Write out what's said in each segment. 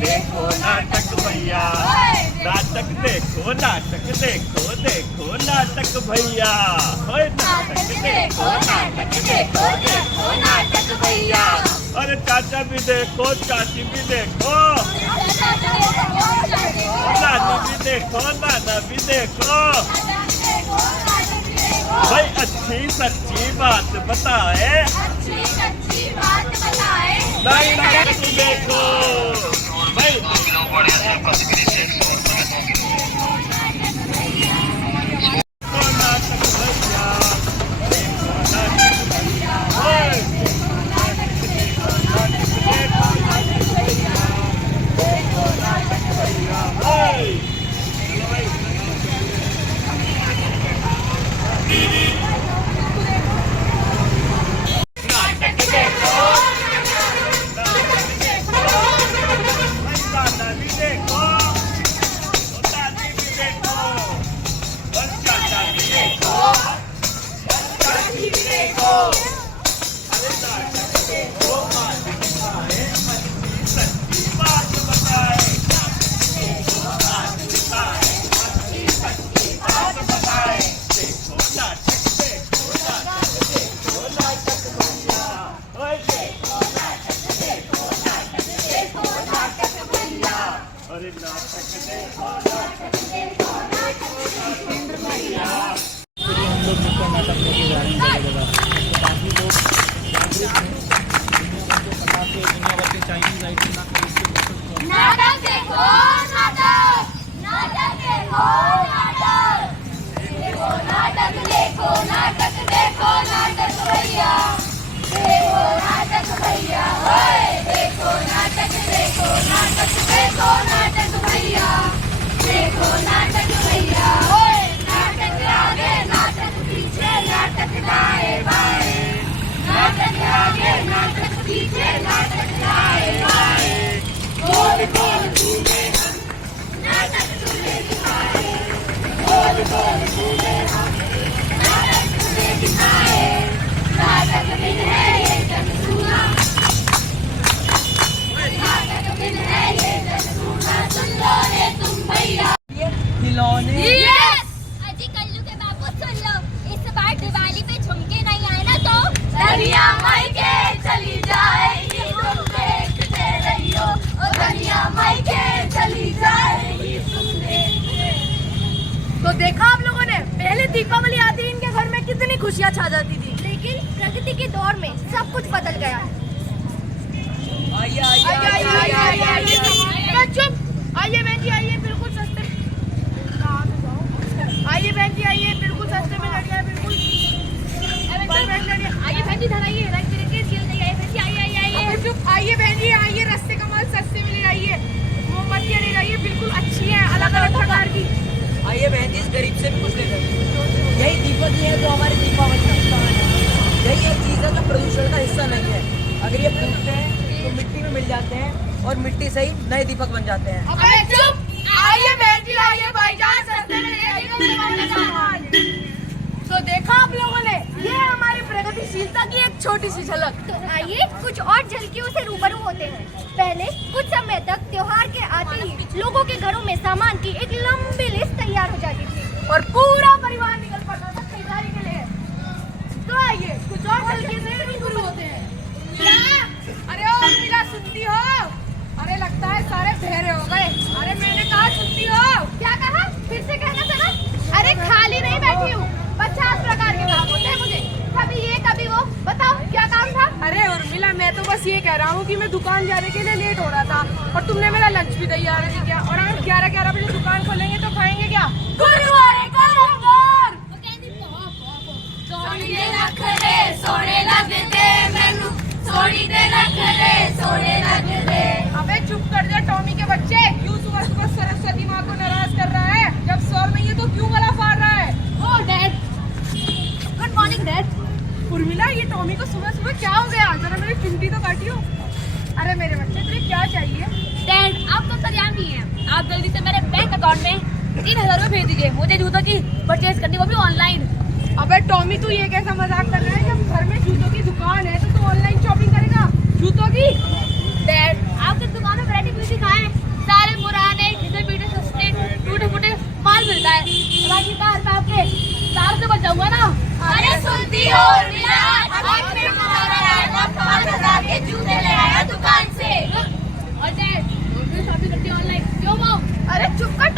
देखो नाटक भैया, नाटक देखो, नाटक देखो, देखो नाटक भैया, नाटक देखो, नाटक देखो, देखो नाटक भैया। अरे चाचा भी देखो, चाची भी देखो, नानी भी देखो, नाना भी देखो। भाई अच्छी सच्ची बात बताए, नाटक देखो भाई। अजी कल्लू के बाबू सुन लो, इस बार दिवाली पे झुमके नहीं आए ना तो धनिया मायके चली जाएगी, तुम देखते रहियो ओ धनिया मायके चली जाएगी, तुम देखते। तो देखा आप लोगों ने, पहले दीपावली आती ही इनके घर में कितनी खुशियाँ छा जाती थी, लेकिन प्रकृति के दौर में सब कुछ बदल गया है। आइए चुप, आइए बहन जी आइए, बिल्कुल सस्ते, आइए बहन जी आइए, बिल्कुल सस्ते में लड़िया, बिल्कुल आइए बहन जी धराइए, रंग बिरंगे सील नहीं आए बहन जी, आइए चुप, आइए बहन जी आइए, रस्ते का माल सस्ते में ले आइए, मोमबत्तियाँ ले आइए, बिल्कुल अच्छी है, अलग अलग प्रकार की। आइए बहन जी, इस गरीब से भी कुछ ले लो। यही दीपक ही है जो हमारी दीपावली का हिस्सा है। यही एक चीज़ है जो प्रदूषण का हिस्सा नहीं है। अगर ये फूटते हैं तो मिट्टी में मिल जाते हैं और मिट्टी से ही नए दीपक बन जाते हैं। अबे चुप, आइए बहन जी आइए, भाईजान सस्ते में ले आइए। तो देखा आप लोगों ने, ये है हमारी प्रगतिशीलता की एक छोटी सी झलक। तो आइए कुछ और झलकियों से रूबरू होते हैं। पहले कुछ समय तक त्योहार के आते ही लोगों के घरों में सामान की एक लंबी लिस्ट तैयार हो जाती थी और पूरा परिवार निकल पड़ता था खरीदारी के लिए। तो आइए कुछ और झलकियों से रूबरू होते हैं। अरे ओ मिला, सुनती हो? अरे लगता है सारे बहरे हो गए। अरे मैंने कहा सुनती हो? क्या कहा? फिर से कहना जरा। अरे खाली नहीं बैठी हूँ, 50 प्रकार के काम होते हैं मुझे, कभी ये कभी वो। बताओ क्या काम था? अरे उर्मिला, मैं तो बस ये कह रहा हूँ कि मैं दुकान जाने के लिए लेट हो रहा था और तुमने मेरा लंच भी तैयार नहीं किया। और अगर 11 बजे दुकान खोलेंगे तो खाएंगे क्या? अबे चुप कर जा टॉमी के बच्चे, क्यों सुबह सुबह सरस्वती माँ को नाराज कर रहा है? जब सॉल्व नहीं है तो क्यों गला फाड़ रहा है? Oh dad, good morning dad. Urmila, ये टॉमी को सुबह सुबह क्या हो गया? जरा मेरी चिंटी तो काटी हो। अरे मेरे बच्चे, तुझे क्या चाहिए? डैड आप तो सरियाम नहीं है, आप जल्दी से मेरे बैंक अकाउंट में 3000 रुपए भेज दीजिए, मुझे जूतों की परचेज करनी, वो भी ऑनलाइन। अबे टॉमी, तू ये कैसा मजाक कर रहा है? जब घर में जूतों की दुकान है तो तू ऑनलाइन शॉपिंग करेगा जूतों की? डैड आपकी दुकान में वैरायटी कहाँ है?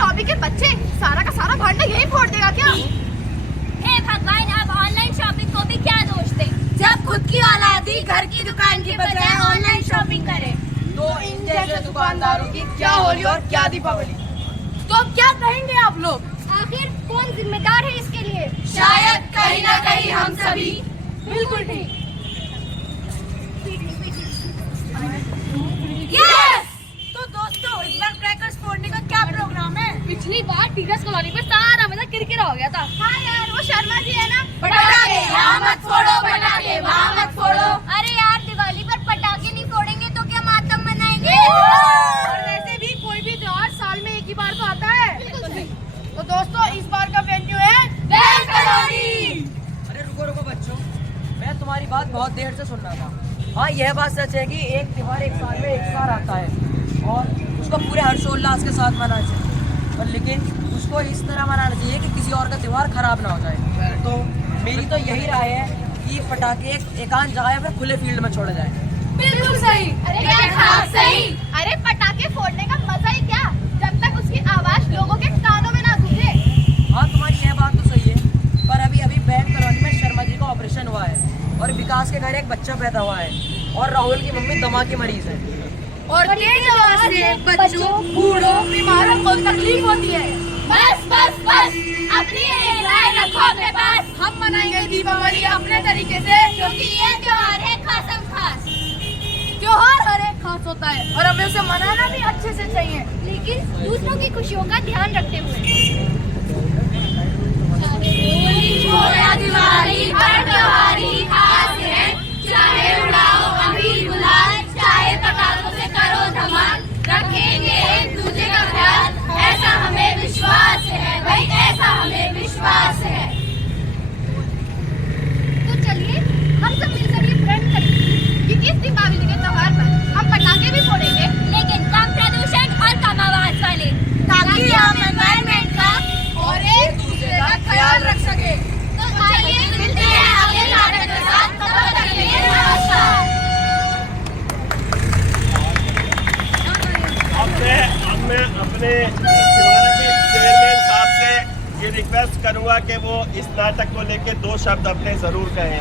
टॉपिक के बच्चे सारा का सारा भांडा यही फोड़ देगा क्या? हे भगवान, अब ऑनलाइन शॉपिंग को भी क्या दोष दें? जब खुद की औलादी घर की दुकान की बजाय ऑनलाइन शॉपिंग करे। तो इन जैसे दुकानदारों की क्या होली और क्या दीपावली। तो अब क्या कहेंगे आप लोग? आखिर कौन जिम्मेदार है इसके लिए? शायद कहीं ना कहीं हम सभी। बिल्कुल ठीक। यस! तो दोस्तों, इस बार क्रैकर्स फोड़ने का क्या प्रोग्राम है? पिछली बार टीचर्स कॉलोनी पे सारा मजा किरकिरा हो गया था। हाँ यार, वो शर्मा जी है ना, पटाखे यहाँ मत फोड़ो, पटाखे वहाँ मत फोड़ो। अरे यार, दिवाली पर पटाखे नहीं फोड़ेंगे तो क्या मातम मनाएंगे? और वैसे भी कोई भी त्योहार साल में एक ही बार तो आता है। तो दोस्तों, इस बार का वेन्यू है बेल कॉलोनी। अरे रुको रुको बच्चों, मैं तुम्हारी बात बहुत देर से सुन रहा था। हाँ, यह बात सच है कि एक त्योहार एक साल में एक बार आता है और उसको पूरे हर्षोल्लास के साथ मनाना चाहिए, पर लेकिन उसको इस तरह मनाना चाहिए कि किसी और का त्योहार खराब ना हो जाए। तो मेरी तो यही राय है कि पटाखे एकांत जगह या फिर खुले फील्ड में छोड़े जाए। बिल्कुल सही। सही। अरे पटाखे फोड़ने का मजा ही क्या, जब तक उसकी आवाज लोगों के कानों में ना गूंजे। हाँ, तुम्हारी यह बात तो सही है, पर अभी अभी बैंक कॉलोनी में शर्मा जी का ऑपरेशन हुआ है और विकास के घर एक बच्चा पैदा हुआ है और राहुल की मम्मी दमा की मरीज है। और तेज आवाज से बच्चों, बूढ़ों, बीमारों को तकलीफ होती है। बस बस बस, अपनी एक राय रखो अपने पास। हम मनाएंगे दीपावली अपने तरीके से, क्योंकि ये त्योहार है खासम खास। त्योहार हर एक खास होता है और हमें उसे मनाना भी अच्छे से चाहिए, लेकिन दूसरों की खुशियों का ध्यान रखते हुए। छोड़ा दिवाली, हर त्योहार ही खास है। चाहे उड़ाओ अबीर गुलाल, चाहे पटाखों से करो धमाल, रखेंगे एक दूसरे का ख्याल, ऐसा हमें विश्वास है भाई, ऐसा हमें विश्वास है। तो चलिए हम सब मिलकर ये प्रण करें कि इस दीपावली के त्योहार पर हम पटाखे भी फोड़ेंगे, लेकिन कम प्रदूषण और कम आवाज वाले, ताकि हम एनवायरनमेंट का और एक दूसरे का ख्याल रख सके। तो चलिए मिलते हैं अगले नाटक के साथ। तब तक के लिए नमस्कार। अब मैं अपने शिवाला के चेयरमैन साहब से ये रिक्वेस्ट करूंगा कि वो इस नाटक को लेके 2 शब्द अपने जरूर कहें।